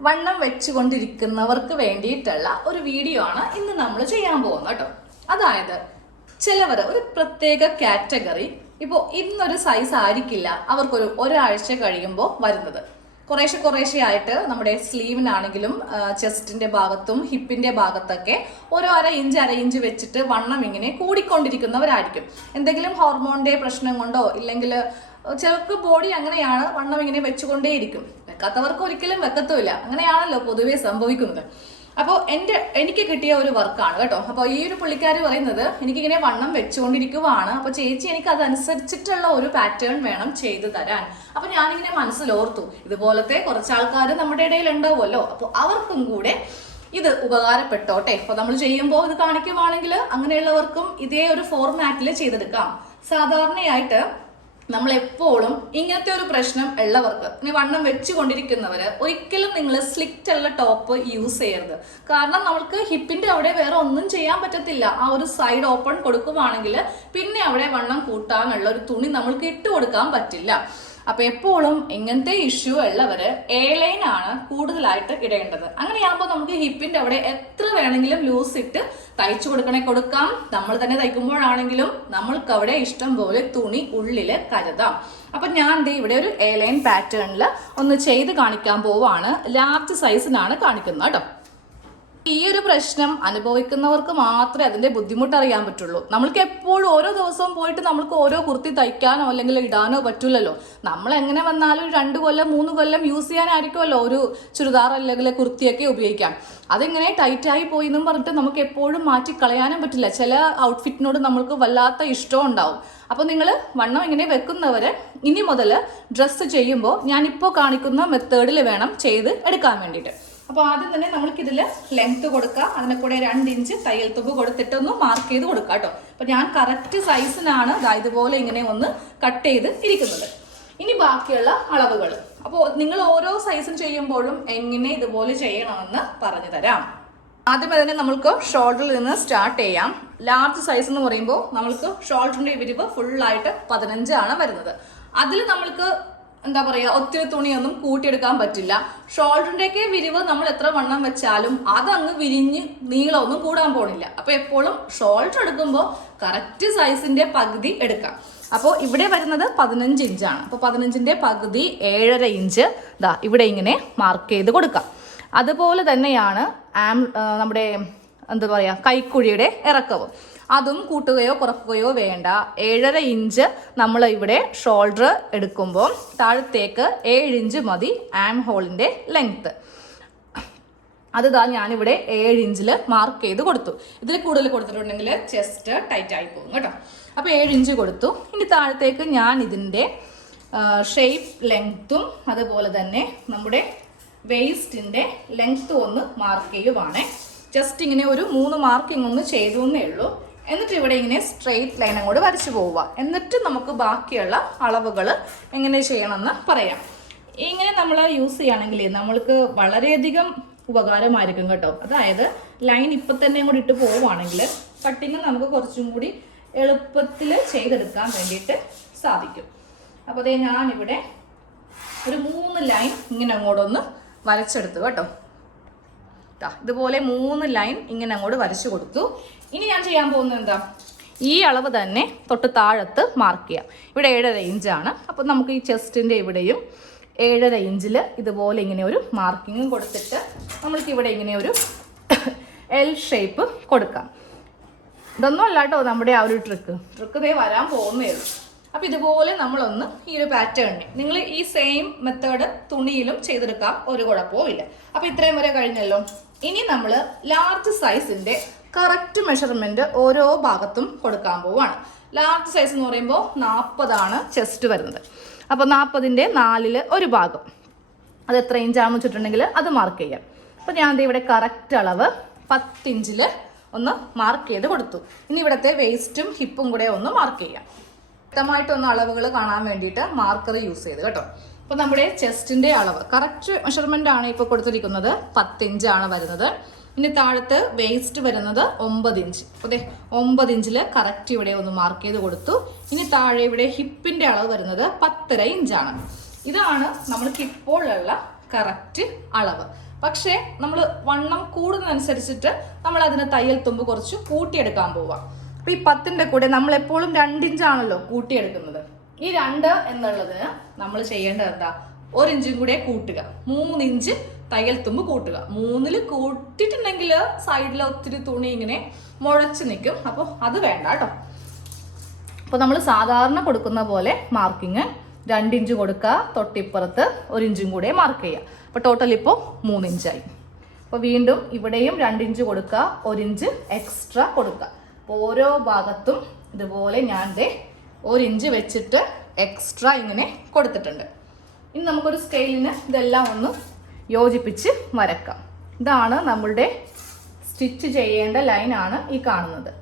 വണ്ണം വെച്ചുകൊണ്ടിരിക്കുന്നവർക്ക് വേണ്ടിയിട്ടുള്ള ഒരു വീഡിയോ ആണ് ഇന്ന് നമ്മൾ ചെയ്യാൻ പോകുന്നത് കേട്ടോ. അതായത് ചിലവർ ഒരു പ്രത്യേക കാറ്റഗറി ഇപ്പോൾ ഇന്നൊരു സൈസ് ആയിരിക്കില്ല അവർക്കൊരു ഒരാഴ്ച കഴിയുമ്പോൾ വരുന്നത്. കുറേശ്ശെ ആയിട്ട് നമ്മുടെ സ്ലീവിനാണെങ്കിലും ചെസ്റ്റിന്റെ ഭാഗത്തും ഹിപ്പിന്റെ ഭാഗത്തൊക്കെ ഓരോ അര ഇഞ്ച് വെച്ചിട്ട് വണ്ണം ഇങ്ങനെ കൂടിക്കൊണ്ടിരിക്കുന്നവരായിരിക്കും. എന്തെങ്കിലും ഹോർമോണിന്റെ പ്രശ്നം കൊണ്ടോ ഇല്ലെങ്കിൽ ചിലർക്ക് ബോഡി അങ്ങനെയാണ്, വണ്ണം ഇങ്ങനെ വെച്ചുകൊണ്ടേയിരിക്കും. വെക്കാത്തവർക്ക് ഒരിക്കലും വെക്കത്തുമില്ല, അങ്ങനെയാണല്ലോ പൊതുവെ സംഭവിക്കുന്നത്. അപ്പോൾ എനിക്ക് കിട്ടിയ ഒരു വർക്കാണ് കേട്ടോ. അപ്പോൾ ഈ ഒരു പുള്ളിക്കാരി പറയുന്നത് എനിക്കിങ്ങനെ വണ്ണം വെച്ചുകൊണ്ടിരിക്കുവാണ്, അപ്പോൾ ചേച്ചി എനിക്ക് അതനുസരിച്ചിട്ടുള്ള ഒരു പാറ്റേൺ വേണം ചെയ്തു തരാൻ. അപ്പോൾ ഞാനിങ്ങനെ മനസ്സിലോർത്തു, ഇതുപോലത്തെ കുറച്ച് ആൾക്കാർ നമ്മുടെ ഇടയിൽ ഉണ്ടാവുമല്ലോ, അപ്പോൾ അവർക്കും കൂടെ ഇത് ഉപകാരപ്പെട്ടോട്ടെ. അപ്പോൾ നമ്മൾ ചെയ്യുമ്പോൾ ഇത് കാണിക്കുവാണെങ്കിൽ അങ്ങനെയുള്ളവർക്കും ഇതേ ഒരു ഫോർമാറ്റിൽ ചെയ്തെടുക്കാം. സാധാരണയായിട്ട് നമ്മൾ എപ്പോഴും ഇങ്ങനത്തെ ഒരു പ്രശ്നം ഉള്ളവർക്ക്, ഇനി വണ്ണം വെച്ചുകൊണ്ടിരിക്കുന്നവര് ഒരിക്കലും നിങ്ങൾ സ്ലിറ്റ് ഉള്ള ടോപ്പ് യൂസ് ചെയ്യരുത്. കാരണം നമ്മൾക്ക് ഹിപ്പിന്റെ അവിടെ വേറെ ഒന്നും ചെയ്യാൻ പറ്റത്തില്ല. ആ ഒരു സൈഡ് ഓപ്പൺ കൊടുക്കുവാണെങ്കിൽ പിന്നെ അവിടെ വണ്ണം കൂട്ടാനുള്ള ഒരു തുണി നമ്മൾക്ക് ഇട്ട് കൊടുക്കാൻ പറ്റില്ല. അപ്പൊ എപ്പോഴും ഇങ്ങനത്തെ ഇഷ്യൂ ഉള്ളവര് എ ലൈൻ ആണ് കൂടുതലായിട്ട് ഇടേണ്ടത്. അങ്ങനെയാകുമ്പോൾ നമുക്ക് ഹിപ്പിന്റെ അവിടെ എത്ര വേണമെങ്കിലും ലൂസ് ഇട്ട് തയ്ച്ചു കൊടുക്കാം. നമ്മൾ തന്നെ തയ്ക്കുമ്പോഴാണെങ്കിലും നമ്മൾക്ക് അവിടെ ഇഷ്ടം പോലെ തുണി ഉള്ളില് കരുതാം. അപ്പൊ ഞാൻ ഇവിടെ ഒരു എ ലൈൻ പാറ്റേണിൽ ഒന്ന് ചെയ്ത് കാണിക്കാൻ പോവാണ്. ലാർജ് സൈസിനാണ് കാണിക്കുന്നത് കേട്ടോ. ഈ ഒരു പ്രശ്നം അനുഭവിക്കുന്നവർക്ക് മാത്രമേ അതിന്റെ ബുദ്ധിമുട്ട് അറിയാൻ പറ്റുള്ളൂ. നമ്മൾക്ക് എപ്പോഴും ഓരോ ദിവസവും പോയിട്ട് നമ്മൾക്ക് ഓരോ കുർത്തി തയ്ക്കാനോ അല്ലെങ്കിൽ ഇടാനോ പറ്റില്ലല്ലോ. നമ്മൾ എങ്ങനെ വന്നാലും 2 കൊല്ലം 3 കൊല്ലം യൂസ് ചെയ്യാനായിരിക്കുമല്ലോ ഒരു ചുരിദാർ അല്ലെങ്കിൽ കുർത്തിയൊക്കെ ഉപയോഗിക്കാം. അതിങ്ങനെ ടൈറ്റായി പോയി എന്നും പറഞ്ഞിട്ട് നമുക്ക് എപ്പോഴും മാറ്റി കളയാനും പറ്റില്ല. ചില ഔട്ട്ഫിറ്റിനോട് നമ്മൾക്ക് വല്ലാത്ത ഇഷ്ടം ഉണ്ടാവും. അപ്പോൾ നിങ്ങൾ വണ്ണം ഇങ്ങനെ വെക്കുന്നവര് ഇനി മുതൽ ഡ്രസ്സ് ചെയ്യുമ്പോൾ ഞാനിപ്പോൾ കാണിക്കുന്ന മെത്തേഡിൽ വേണം ചെയ്ത് എടുക്കാൻ വേണ്ടിയിട്ട്. അപ്പോൾ ആദ്യം തന്നെ നമ്മൾക്ക് ഇതിൽ ലെങ്ത് കൊടുക്കാം. അതിനെ കൂടെ 2 ഇഞ്ച് തയ്യൽ തുമ്പ് കൊടുത്തിട്ടൊന്ന് മാർക്ക് ചെയ്ത് കൊടുക്കാം കേട്ടോ. അപ്പോൾ ഞാൻ കറക്റ്റ് സൈസിനാണ് ഇതുപോലെ ഇങ്ങനെ ഒന്ന് കട്ട് ചെയ്ത് ഇരിക്കുന്നത്. ഇനി ബാക്കിയുള്ള അളവുകൾ അപ്പോൾ നിങ്ങൾ ഓരോ സൈസും ചെയ്യുമ്പോഴും എങ്ങനെ ഇതുപോലെ ചെയ്യണമെന്ന് പറഞ്ഞു തരാം. ആദ്യമേ തന്നെ നമ്മൾക്ക് ഷോൾഡറിൽ നിന്ന് സ്റ്റാർട്ട് ചെയ്യാം. ലാർജ് സൈസ് എന്ന് പറയുമ്പോൾ നമ്മൾക്ക് ഷോൾഡറിന്റെ വിരിവ് ഫുള്ളായിട്ട് 15 ആണ് വരുന്നത്. അതിൽ നമ്മൾക്ക് എന്താ പറയുക, ഒത്തിരി തുണിയൊന്നും കൂട്ടിയെടുക്കാൻ പറ്റില്ല. ഷോൾഡറിൻ്റെയൊക്കെ വിരിവ് നമ്മൾ എത്ര വണ്ണം വെച്ചാലും അതങ്ങ് വിരിഞ്ഞ് നീളമൊന്നും കൂടാൻ പോണില്ല. അപ്പോൾ എപ്പോഴും ഷോൾഡർ എടുക്കുമ്പോൾ കറക്റ്റ് സൈസിന്റെ പകുതി എടുക്കാം. അപ്പോൾ ഇവിടെ വരുന്നത് 15 ഇഞ്ചാണ്. അപ്പോൾ 15ന്റെ പകുതി 7.5 ഇഞ്ച് ഇവിടെ ഇങ്ങനെ മാർക്ക് ചെയ്ത് കൊടുക്കാം. അതുപോലെ തന്നെയാണ് നമ്മുടെ എന്താ പറയുക കൈക്കുഴിയുടെ ഇറക്കവും. അതും കൂട്ടുകയോ കുറക്കുകയോ വേണ്ട. 7.5 ഇഞ്ച് നമ്മൾ ഇവിടെ ഷോൾഡർ എടുക്കുമ്പോൾ താഴത്തേക്ക് 7 ഇഞ്ച് മതി ആം ഹോളിൻ്റെ ലെങ്ത്ത്. ഞാനിവിടെ 7 ഇഞ്ചിൽ മാർക്ക് ചെയ്ത് കൊടുത്തു. ഇതിൽ കൂടുതൽ കൊടുത്തിട്ടുണ്ടെങ്കിൽ ചെസ്റ്റ് ടൈറ്റ് ആയി പോകും കേട്ടോ. അപ്പോൾ 7 ഇഞ്ച് കൊടുത്തു. ഇനി താഴത്തേക്ക് ഞാൻ ഇതിൻ്റെ ഷേപ്പ് ലെങ്ത്തും അതുപോലെ തന്നെ നമ്മുടെ വേസ്റ്റിൻ്റെ ലെങ്ത്തും ഒന്ന് മാർക്ക് ചെയ്യുവാണേ. ജസ്റ്റ് ഇങ്ങനെ ഒരു 3 മാർക്കിംഗ് ഒന്ന് ചെയ്തു എന്നേ ഉള്ളൂ. എന്നിട്ട് ഇവിടെ ഇങ്ങനെ സ്ട്രെയിറ്റ് ലൈൻ അങ്ങോട്ട് വരച്ചു പോവുക. എന്നിട്ട് നമുക്ക് ബാക്കിയുള്ള അളവുകൾ എങ്ങനെ ചെയ്യണമെന്ന് പറയാം. ഇങ്ങനെ നമ്മൾ യൂസ് ചെയ്യുകയാണെങ്കിൽ നമ്മൾക്ക് വളരെയധികം ഉപകാരമായിരിക്കും കേട്ടോ. അതായത് ലൈൻ ഇപ്പം തന്നെ അങ്ങോട്ട് ഇട്ട് പോവുകയാണെങ്കിൽ കട്ടിങ് നമുക്ക് കുറച്ചും കൂടി എളുപ്പത്തിൽ ചെയ്തെടുക്കാൻ വേണ്ടിയിട്ട് സാധിക്കും. അപ്പോൾ ഞാനിവിടെ ഒരു 3 ലൈൻ ഇങ്ങനെ അങ്ങോട്ടൊന്ന് വരച്ചെടുത്തു കേട്ടോ. ഇതുപോലെ 3 ലൈൻ ഇങ്ങനെ അങ്ങോട്ട് വരച്ചു കൊടുത്തു. ഇനി ഞാൻ ചെയ്യാൻ പോകുന്നത് എന്താ, ഈ അളവ് തന്നെ തൊട്ട് താഴത്ത് മാർക്ക് ചെയ്യാം. ഇവിടെ 7.5 ഇഞ്ചാണ്. അപ്പം നമുക്ക് ഈ ചെസ്റ്റിൻ്റെ ഇവിടെയും 7.5 ഇഞ്ചിൽ ഇതുപോലെ ഇങ്ങനെ ഒരു മാർക്കിങ്ങും കൊടുത്തിട്ട് നമ്മൾക്ക് ഇവിടെ ഇങ്ങനെ ഒരു എൽ ഷേപ്പ് കൊടുക്കാം. ഇതൊന്നും അല്ല കേട്ടോ നമ്മുടെ ആ ഒരു ട്രിക്ക് വരാൻ പോകുന്നേ ഉള്ളൂ. അപ്പം ഇതുപോലെ നമ്മളൊന്ന് ഈ ഒരു പാറ്റേണിന് നിങ്ങൾ ഈ സെയിം മെത്തേഡ് തുണിയിലും ചെയ്തെടുക്കാം, ഒരു കുഴപ്പവും ഇല്ല. അപ്പം ഇത്രയും വരെ കഴിഞ്ഞല്ലോ. ഇനി നമ്മൾ ലാർജ് സൈസിൻ്റെ കറക്റ്റ് മെഷർമെൻറ്റ് ഓരോ ഭാഗത്തും കൊടുക്കാൻ പോവുകയാണ്. ലാർജ് സൈസ് എന്ന് പറയുമ്പോൾ 40 ചെസ്റ്റ് വരുന്നത്. അപ്പോൾ 40ന്റെ 4ൽ ഒരു ഭാഗം അത് എത്ര ഇഞ്ചാണെന്ന് വെച്ചിട്ടുണ്ടെങ്കിൽ അത് മാർക്ക് ചെയ്യാം. അപ്പോൾ ഞാൻ ഇവിടെ കറക്റ്റ് അളവ് 10 ഇഞ്ചിൽ ഒന്ന് മാർക്ക് ചെയ്ത് കൊടുത്തു. ഇനി ഇവിടുത്തെ വേസ്റ്റും ഹിപ്പും കൂടെ ഒന്ന് മാർക്ക് ചെയ്യാം. വ്യക്തമായിട്ടൊന്ന് അളവുകൾ കാണാൻ വേണ്ടിയിട്ട് മാർക്കർ യൂസ് ചെയ്ത് കേട്ടോ. അപ്പോൾ നമ്മുടെ ചെസ്റ്റിൻ്റെ അളവ് കറക്റ്റ് മെഷർമെൻ്റ് ആണ് ഇപ്പോൾ കൊടുത്തിരിക്കുന്നത്. 10 ഇഞ്ചാണ് വരുന്നത്. ഇനി താഴത്ത് വേസ്റ്റ് വരുന്നത് 9 ഇഞ്ച്. അതെ 9 ഇഞ്ചിൽ കറക്റ്റ് ഇവിടെ ഒന്ന് മാർക്ക് ചെയ്ത് കൊടുത്തു. ഇനി താഴെ ഇവിടെ ഹിപ്പിൻ്റെ അളവ് വരുന്നത് 10.5 ഇഞ്ചാണ്. ഇതാണ് നമ്മൾക്ക് ഇപ്പോഴുള്ള കറക്റ്റ് അളവ്. പക്ഷേ നമ്മൾ വണ്ണം കൂടുന്നതനുസരിച്ചിട്ട് നമ്മൾ അതിന് തയ്യൽ തുമ്പ് കുറച്ച് കൂട്ടിയെടുക്കാൻ പോവാം. അപ്പൊ ഈ 10ന്റെ കൂടെ നമ്മൾ എപ്പോഴും 2 ഇഞ്ചാണല്ലോ കൂട്ടിയെടുക്കുന്നത്. ഈ 2 എന്നുള്ളതിന് നമ്മൾ ചെയ്യേണ്ടത് എന്താ, 1 ഇഞ്ചും കൂടെ കൂട്ടുക, 3 ഇഞ്ച് തയ്യൽ തുമ്പ് കൂട്ടുക. 3ൽ കൂട്ടിയിട്ടുണ്ടെങ്കിൽ സൈഡിൽ ഒത്തിരി തുണി ഇങ്ങനെ മുഴച്ച് നിൽക്കും. അപ്പോൾ അത് വേണ്ട കേട്ടോ. അപ്പോൾ നമ്മൾ സാധാരണ കൊടുക്കുന്ന പോലെ മാർക്കിങ് 2 ഇഞ്ച് കൊടുക്കുക, തൊട്ടിപ്പുറത്ത് 1 ഇഞ്ചും കൂടെ മാർക്ക് ചെയ്യുക. അപ്പോൾ ടോട്ടൽ ഇപ്പോൾ 3 ഇഞ്ചായി. അപ്പോൾ വീണ്ടും ഇവിടെയും 2 ഇഞ്ച് കൊടുക്കുക, 1 ഇഞ്ച് എക്സ്ട്രാ കൊടുക്കുക. അപ്പോൾ ഓരോ ഭാഗത്തും ഇതുപോലെ ഞാൻ 1 ഇഞ്ച് വെച്ചിട്ട് എക്സ്ട്രാ ഇങ്ങനെ കൊടുത്തിട്ടുണ്ട്. ഇനി നമുക്കൊരു സ്കെയിലിന് ഇതെല്ലാം ഒന്ന് യോജിപ്പിച്ച് വരക്കാം. ഇതാണ് നമ്മളുടെ സ്റ്റിച്ച് ചെയ്യേണ്ട ലൈനാണ് ഈ കാണുന്നത്.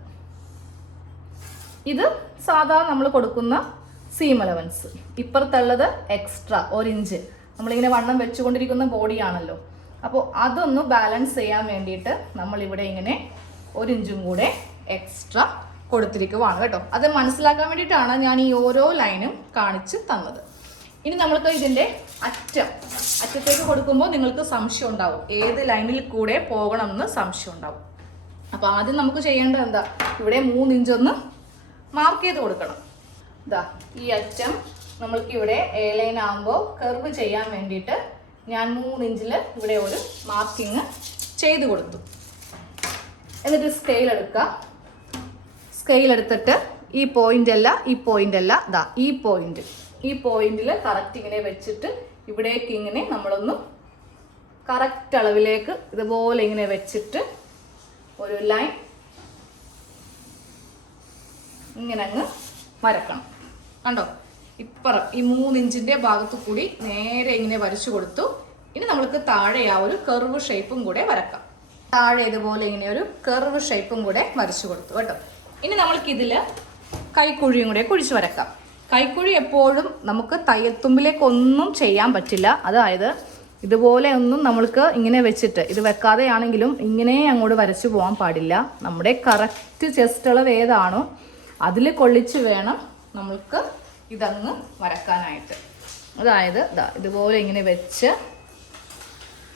ഇത് സാധാരണ നമ്മൾ കൊടുക്കുന്ന സീം അലവൻസ്. ഇപ്പുറത്തുള്ളത് എക്സ്ട്രാ 1 ഇഞ്ച്. നമ്മളിങ്ങനെ വണ്ണം വെച്ചുകൊണ്ടിരിക്കുന്ന ബോഡിയാണല്ലോ. അപ്പോൾ അതൊന്ന് ബാലൻസ് ചെയ്യാൻ വേണ്ടിയിട്ട് നമ്മളിവിടെ ഇങ്ങനെ 1 ഇഞ്ചും കൂടെ എക്സ്ട്രാ കൊടുത്തിരിക്കുവാണ് കേട്ടോ. അത് മനസ്സിലാക്കാൻ വേണ്ടിയിട്ടാണ് ഞാൻ ഈ ഓരോ ലൈനും കാണിച്ച് തന്നത്. ഇനി നമ്മൾക്ക് ഇതിൻ്റെ അറ്റത്തേക്ക് കൊടുക്കുമ്പോൾ നിങ്ങൾക്ക് സംശയം ഉണ്ടാവും, ഏത് ലൈനിൽ കൂടെ പോകണം എന്ന് സംശയം ഉണ്ടാവും. അപ്പോൾ ആദ്യം നമുക്ക് ചെയ്യേണ്ടത് എന്താ, ഇവിടെ 3 ഇഞ്ചൊന്ന് മാർക്ക് ചെയ്ത് കൊടുക്കണം. ഇതാ ഈ അറ്റം നമ്മൾക്ക് ഇവിടെ എ ലൈൻ ആകുമ്പോൾ കർവ് ചെയ്യാൻ വേണ്ടിയിട്ട് ഞാൻ 3 ഇഞ്ചിൽ ഇവിടെ ഒരു മാർക്കിങ് ചെയ്ത് കൊടുത്തു. എന്നിട്ട് സ്കെയിൽ എടുക്കുക. സ്കെയിൽ എടുത്തിട്ട് ഈ പോയിന്റ് അല്ല ഇതാ ഈ പോയിന്റിൽ കറക്റ്റ് ഇങ്ങനെ വെച്ചിട്ട് ഇവിടേക്ക് ഇങ്ങനെ നമ്മളൊന്ന് കറക്റ്റ് അളവിലേക്ക് ഇതുപോലെ ഇങ്ങനെ വെച്ചിട്ട് ഒരു ലൈൻ ഇങ്ങനെ അങ്ങ് വരക്കണം. കണ്ടോ, ഇപ്പുറം ഈ 3 ഇഞ്ചിന്റെ ഭാഗത്തു കൂടി നേരെ ഇങ്ങനെ വരച്ചു കൊടുത്തു. ഇനി നമ്മൾക്ക് താഴെ ആ ഒരു കർവ് ഷേപ്പും കൂടെ വരക്കാം. താഴെ ഇതുപോലെ ഇങ്ങനെ ഒരു കർവ് ഷേപ്പും കൂടെ വരച്ചു കൊടുത്തു കേട്ടോ. ഇനി നമ്മൾക്ക് ഇതിൽ കൈക്കുഴിയും കൂടെ കുഴിച്ച് വരക്കാം. കൈക്കുഴി എപ്പോഴും നമുക്ക് തയ്യൽത്തുമ്പിലേക്കൊന്നും ചെയ്യാൻ പറ്റില്ല. അതായത് ഇതുപോലെ ഒന്നും നമ്മൾക്ക് ഇങ്ങനെ വെച്ചിട്ട് ഇത് വെക്കാതെ ആണെങ്കിലും ഇങ്ങനെ അങ്ങോട്ട് വരച്ചു പോകാൻ പാടില്ല. നമ്മുടെ കറക്റ്റ് ചെസ്റ്റ് അളവ് ഏതാണോ അതിൽ കൊള്ളിച്ച് വേണം നമ്മൾക്ക് ഇതങ്ങ് വരക്കാനായിട്ട്. അതായത് ഇതുപോലെ ഇങ്ങനെ വെച്ച്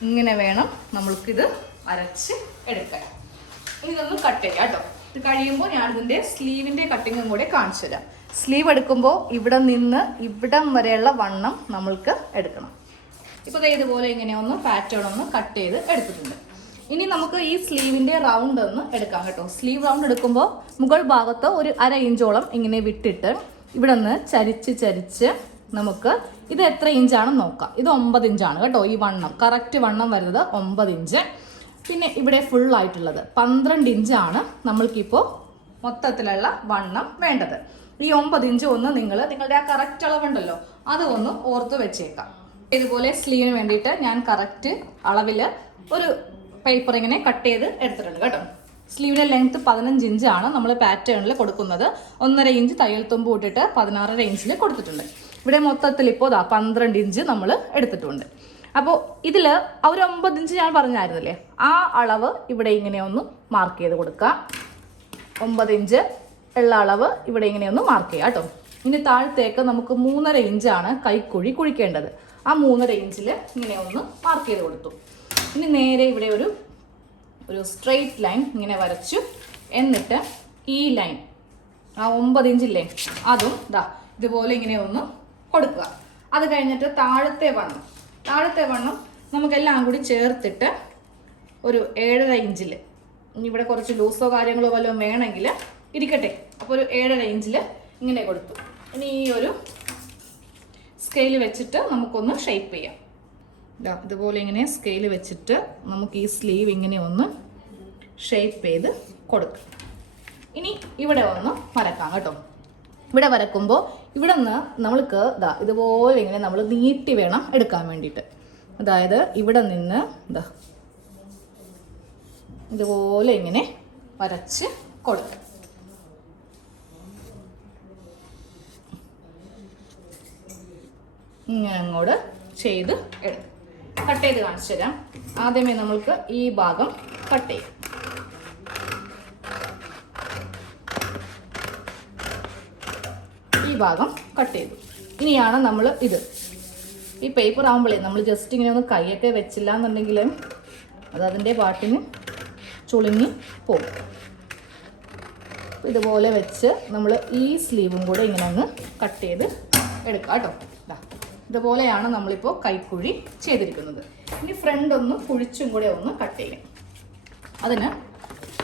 ഇങ്ങനെ വേണം നമ്മൾക്കിത് വരച്ച് എടുക്കാൻ. ഇനി ഇതൊന്ന് കട്ട് ചെയ്യാം കേട്ടോ. ഇത് കഴിയുമ്പോൾ ഞാൻ ഇതിൻ്റെ സ്ലീവിൻ്റെ കട്ടിങ്ങും കൂടെ കാണിച്ചു തരാം. സ്ലീവ് എടുക്കുമ്പോൾ ഇവിടെ നിന്ന് ഇവിടം വരെയുള്ള വണ്ണം നമ്മൾക്ക് എടുക്കണം. ഇപ്പോൾ ഇതുപോലെ ഇങ്ങനെ ഒന്ന് പാറ്റേൺ ഒന്ന് കട്ട് ചെയ്ത് എടുത്തിട്ടുണ്ട്. ഇനി നമുക്ക് ഈ സ്ലീവിൻ്റെ റൗണ്ട് ഒന്ന് എടുക്കാം കേട്ടോ. സ്ലീവ് റൗണ്ട് എടുക്കുമ്പോൾ മുകൾ ഭാഗത്ത് ഒരു 1/2 ഇഞ്ചോളം ഇങ്ങനെ വിട്ടിട്ട് ഇവിടെ നിന്ന് ചരിച്ച് നമുക്ക് ഇത് എത്ര ഇഞ്ചാണെന്ന് നോക്കാം. ഇത് 9 ഇഞ്ചാണ് കേട്ടോ. ഈ വണ്ണം കറക്റ്റ് വണ്ണം വരുന്നത് 9 ഇഞ്ച്. പിന്നെ ഇവിടെ ഫുള്ളായിട്ടുള്ളത് 12 ഇഞ്ചാണ് നമ്മൾക്കിപ്പോൾ മൊത്തത്തിലുള്ള വണ്ണം വേണ്ടത്. ഈ 9 ഇഞ്ച് ഒന്ന് നിങ്ങളുടെ ആ കറക്റ്റ് അളവുണ്ടല്ലോ അത് ഒന്ന് ഓർത്ത് വെച്ചേക്കാം. ഇതുപോലെ സ്ലീവിന് വേണ്ടിയിട്ട് ഞാൻ കറക്റ്റ് അളവിൽ ഒരു പേപ്പർ ഇങ്ങനെ കട്ട് ചെയ്ത് എടുത്തിട്ടുണ്ട് കേട്ടോ. സ്ലീവിൻ്റെ ലെങ്ത്ത് 15 ഇഞ്ചാണ് നമ്മൾ പാറ്റേണിൽ കൊടുക്കുന്നത്. 1.5 ഇഞ്ച് തയ്യൽ തുമ്പ് ഇട്ടിട്ട് 16.5 ഇഞ്ചിൽ കൊടുത്തിട്ടുണ്ട്. ഇവിടെ മൊത്തത്തിൽ ഇപ്പോൾ 12 ഇഞ്ച് നമ്മൾ എടുത്തിട്ടുണ്ട്. അപ്പോൾ ഇതിൽ ഒരു 9 ഇഞ്ച് ഞാൻ പറഞ്ഞായിരുന്നില്ലേ, ആ അളവ് ഇവിടെ ഇങ്ങനെ ഒന്ന് മാർക്ക് ചെയ്ത് കൊടുക്കുക. 9 ഇഞ്ച് ഉള്ള അളവ് ഇവിടെ ഇങ്ങനെ ഒന്ന് മാർക്ക് ചെയ്യുക കേട്ടോ. ഇനി താഴത്തേക്ക് നമുക്ക് 3.5 ഇഞ്ചാണ് കൈക്കുഴി കുഴിക്കേണ്ടത്. ആ 3.5 ഇഞ്ചിൽ ഇങ്ങനെ ഒന്ന് മാർക്ക് ചെയ്ത് കൊടുത്തു. ഇനി നേരെ ഇവിടെ ഒരു സ്ട്രെയിറ്റ് ലൈൻ ഇങ്ങനെ വരച്ചു. എന്നിട്ട് ഈ ലൈൻ ആ 9 ഇഞ്ചില്ലേ അതും ഇതുപോലെ ഇങ്ങനെ ഒന്ന് കൊടുക്കുക. അത് കഴിഞ്ഞിട്ട് താഴത്തെ വണ്ണം നമുക്കെല്ലാം കൂടി ചേർത്തിട്ട് ഒരു 7.5 ഇഞ്ചിൽ, ഇവിടെ കുറച്ച് ലൂസോ കാര്യങ്ങളോ വല്ലതും വേണമെങ്കിൽ ഇരിക്കട്ടെ. അപ്പോൾ ഒരു 7.5 ഇഞ്ചിൽ ഇങ്ങനെ കൊടുത്തു. ഇനി ഈ ഒരു സ്കെയിൽ വെച്ചിട്ട് നമുക്കൊന്ന് ഷേപ്പ് ചെയ്യാം. ഇതുപോലെ ഇങ്ങനെ സ്കെയിൽ വെച്ചിട്ട് നമുക്ക് ഈ സ്ലീവ് ഇങ്ങനെ ഒന്ന് ഷേപ്പ് ചെയ്ത് കൊടുക്കാം. ഇനി ഇവിടെ ഒന്ന് വരക്കാം കേട്ടോ. ഇവിടെ വരക്കുമ്പോൾ ഇവിടെ നിന്ന് നമ്മൾക്ക് ഇതുപോലെ ഇങ്ങനെ നമ്മൾ നീട്ടി വേണം എടുക്കാൻ വേണ്ടിയിട്ട്. അതായത് ഇവിടെ നിന്ന് ഇതുപോലെ ഇങ്ങനെ വരച്ച് കൊടുക്കാം. ഇങ്ങനെ അങ്ങോട്ട് ചെയ്ത് എടുക്കും. കട്ട് ചെയ്ത് കാണിച്ചു തരാം. ആദ്യമേ നമ്മൾക്ക് ഈ ഭാഗം കട്ട് ചെയ്യാം. ഈ ഭാഗം കട്ട് ചെയ്തു. ഇനിയാണ് നമ്മൾ ഈ പേപ്പർ ആകുമ്പോഴേ നമ്മൾ ജസ്റ്റ് ഇങ്ങനെ ഒന്ന് കൈയൊക്കെ വെച്ചില്ല എന്നുണ്ടെങ്കിൽ അത് അതിൻ്റെ പാട്ടിന് ചുളുങ്ങി പോകും. ഇതുപോലെ വെച്ച് നമ്മൾ ഈ സ്ലീവും കൂടെ ഇങ്ങനെ ഒന്ന് കട്ട് ചെയ്ത് എടുക്കാം കേട്ടോ. ഇതുപോലെയാണ് നമ്മളിപ്പോൾ കൈക്കുഴി ചെയ്തിരിക്കുന്നത്. ഇനി ഫ്രണ്ട് ഒന്ന് കുഴിച്ചും കൂടെ ഒന്ന് കട്ട് ചെയ്യണം. അതിന്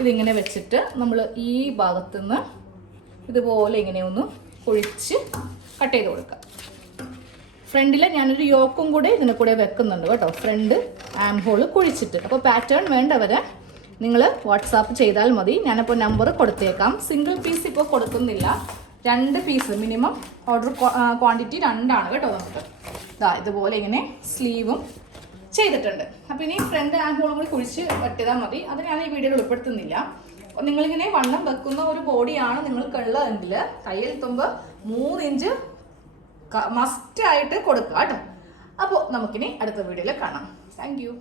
ഇതിങ്ങനെ വെച്ചിട്ട് നമ്മൾ ഈ ഭാഗത്തുനിന്ന് ഇതുപോലെ ഇങ്ങനെ ഒന്ന് കുഴിച്ച് കട്ട് ചെയ്ത് കൊടുക്കുക. ഫ്രണ്ടിൽ ഞാനൊരു യോക്കും കൂടെ ഇതിനെ കൂടെ വെക്കുന്നുണ്ട് കേട്ടോ, ഫ്രണ്ട് ആം ഹോള് കുഴിച്ചിട്ട്. അപ്പോൾ പാറ്റേൺ വേണ്ടവരെ നിങ്ങൾ വാട്സാപ്പ് ചെയ്താൽ മതി. ഞാനിപ്പോൾ നമ്പർ കൊടുത്തേക്കാം. സിംഗിൾ പീസ് ഇപ്പോൾ കൊടുക്കുന്നില്ല, 2 പീസ് മിനിമം ഓർഡർ ക്വാണ്ടിറ്റി 2 ആണ് കേട്ടോ. നമുക്ക് ഇതുപോലെ ഇങ്ങനെ സ്ലീവും ചെയ്തിട്ടുണ്ട്. അപ്പോൾ ഇനി ഫ്രണ്ട് ആം ഹോളും കൂടി കുഴിച്ച് വെട്ടിയതാൽ മതി. അത് ഞാൻ ഈ വീഡിയോയിൽ ഉൾപ്പെടുത്തുന്നില്ല. നിങ്ങളിങ്ങനെ വണ്ണം വെക്കുന്ന ഒരു ബോഡിയാണ് നിങ്ങൾക്കുള്ളതെങ്കിൽ തയ്യൽ തുമ്പ് 3 ഇഞ്ച് മസ്റ്റായിട്ട് കൊടുക്കുക കേട്ടോ. അപ്പോൾ നമുക്കിനി അടുത്ത വീഡിയോയിൽ കാണാം. Thank you.